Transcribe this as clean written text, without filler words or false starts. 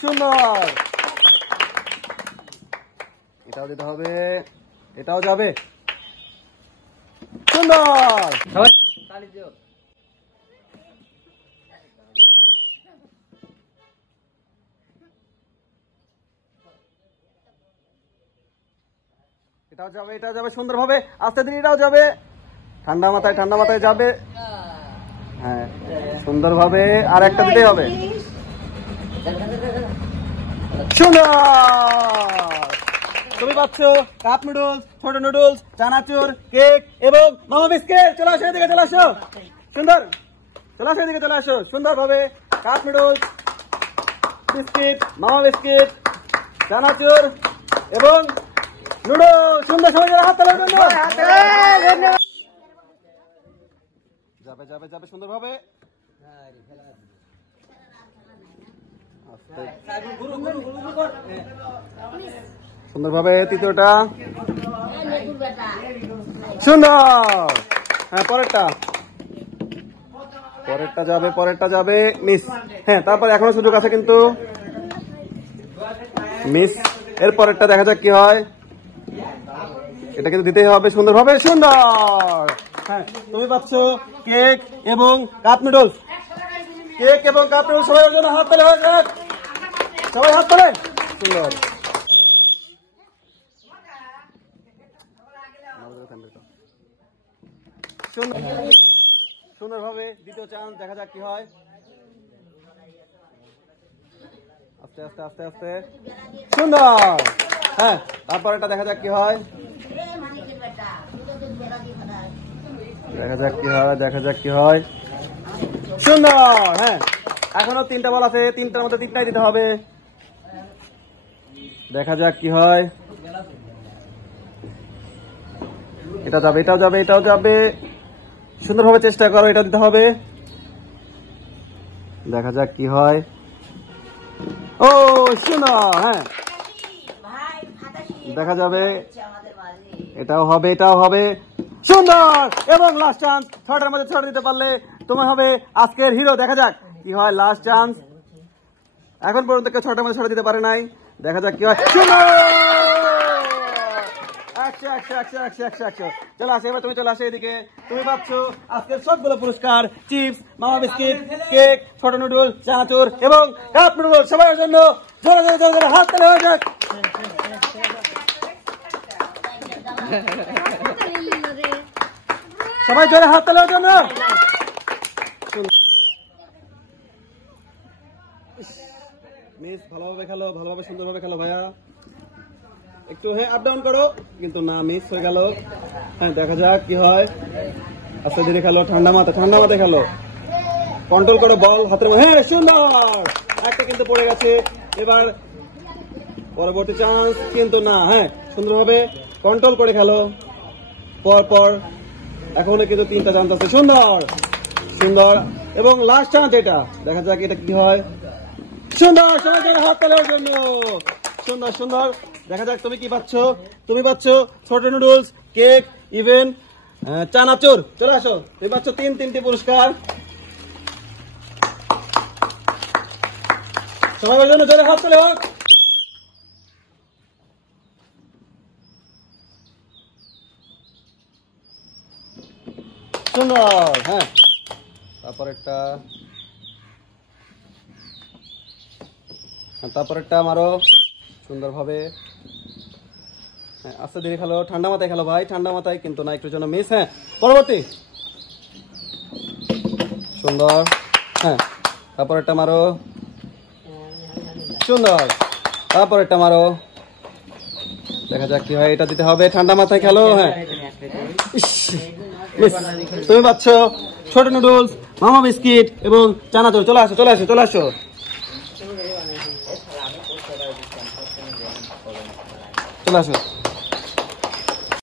সুন্দর, এটাও দিতে হবে, এটাও যাবে। সুন্দর, সবাই তালি দিও। এটাও যাবে, এটাও যাবে সুন্দরভাবে, আস্তে ধীরে এটাও যাবে, ঠান্ডা মাথায় যাবে। হ্যাঁ সুন্দরভাবে, আর একটা দিতেই হবে। সুন্দর, তুমি পাচ্ছ কাপ নুডলস, ছোট নুডলস, চানাচুর, কেক এবং মামা বিস্কিট। চলে আসো এদিকে, চলে আসো। সুন্দর, চলে আসো এদিকে, চলে আসো। সুন্দরভাবে কাপ নুডলস, বিস্কিট, মামা বিস্কিট, চানাচুর এবং নুডলস। সুন্দর, সবাই হাত তোলার জন্য। যাবে যাবে যাবে সুন্দরভাবে, সুন্দরভাবে। তৃতীয়টা সুন্দর, হ্যাঁ পরেরটা যাবে, পরেরটা যাবে, মিস। হ্যাঁ তারপর এখনো সুযোগ আছে কিন্তু মিস। এর পরেরটা দেখা যাক কি হয়, এটা কিন্তু দিতেই হবে সুন্দরভাবে। সুন্দর, হ্যাঁ তুমি পাচ্ছ কেক এবং কাপ নুডলস। কেক এবং কাপ নুডলস সবাই জন্য হাত তালে হয়ে যাক, সবাই হাত তালে। সুন্দর, সুন্দরভাবে দ্বিতীয় চান্স, দেখা যাক কি হয়। আস্তে আস্তে আস্তে আস্তে, সুন্দর। হ্যাঁ তারপর এটা দেখা যাক কি হয়, দেখা যাক কি হয়, দেখা যাক কি হয়। সুন্দর, হ্যাঁ এখনো তিনটা বল আছে, তিনটার মধ্যে তিনটাই দিতে হবে। দেখা যাক কি হয়, এটা যাবে, এটাও যাবে, এটাও যাবে। সুন্দরভাবে চেষ্টা করো, এটা দিতে হবে। দেখা যাক কি হয়। ও সুন্দর, হ্যাঁ দেখা যাবে, এটাও হবে, এটাও হবে। সুন্দর, এবং লাস্ট চান্স, ছটার মধ্যে ছটা দিতে পারলে তোমার হবে আজকের হিরো। দেখা যাক কি হয়, লাস্ট চান্স। এখন পর্যন্ত কেউ ছটার মধ্যে ছটা দিতে পারে নাই, দেখা যাক কি হয়। সুন্দর, 100। চলে আসে, এবার তুমি চলে আসে এদিকে। তুমি পাচ্ছ আজকের সবগুলো পুরস্কার, চিপস, মামা বিস্কিট, কেক, ছোট নুডলস, চানাচুর এবং কাপ নুডলস। সবার জন্য জোরে জোরে জোরে জোরে হাত তালি হয়ে যাক। সবাই জোরে হাত তালির জন্য। মিস ভালোভাবে খেলো, ভালোভাবে সুন্দরভাবে খেলো ভাইয়া। একটু হ্যাঁ আপ ডাউন করো, কিন্তু না মিস হয়ে গেল। হ্যাঁ দেখা যাক কি হয়, আস্তে ধীরে খেলো, ঠান্ডা মাথায় খেলো, কন্ট্রোল করো বল হাতের মধ্যে। হ্যাঁ সুন্দর, একটা কিন্তু পড়ে গেছে। এবার পরবর্তী চান্স, কিন্তু না। হ্যাঁ সুন্দরভাবে কন্ট্রোল করে খেলো, পর এখনো কিন্তু তিনটা চান্স আছে। সুন্দর, এবং লাস্ট চান্স এটা, দেখা যাক এটা কি হয়। সুন্দর, সবাই হাত তালির জন্য। সুন্দর, দেখা যাক তুমি কি পাচ্ছ। তুমি পাচ্ছ ছোট নুডলস, কেক, ইভেন চানাচুর। চলে আসো, তুমি পাচ্ছ তিনটি পুরস্কার। সবার জন্য জোরে হাত তালি হোক। সুন্দর, হ্যাঁ তারপরেরটা মারো সুন্দরভাবে। হ্যাঁ আস্তে ধীরে খেলো, ঠান্ডা মাথায় খেলো ভাই, ঠান্ডা মাথায়, কিন্তু না একটু জন্য মিস। হ্যাঁ পরবর্তী, সুন্দর। হ্যাঁ তারপরেরটা মারো, সুন্দর। তারপরেরটা মারো, দেখা যাক কি হয়, এটা দিতে হবে, ঠান্ডা মাথায় খেলো। হ্যাঁ তুমি পাচ্ছ ছোট নুডলস, মামা বিস্কিট এবং চানাচুর। চলে আসো। চলে আসো।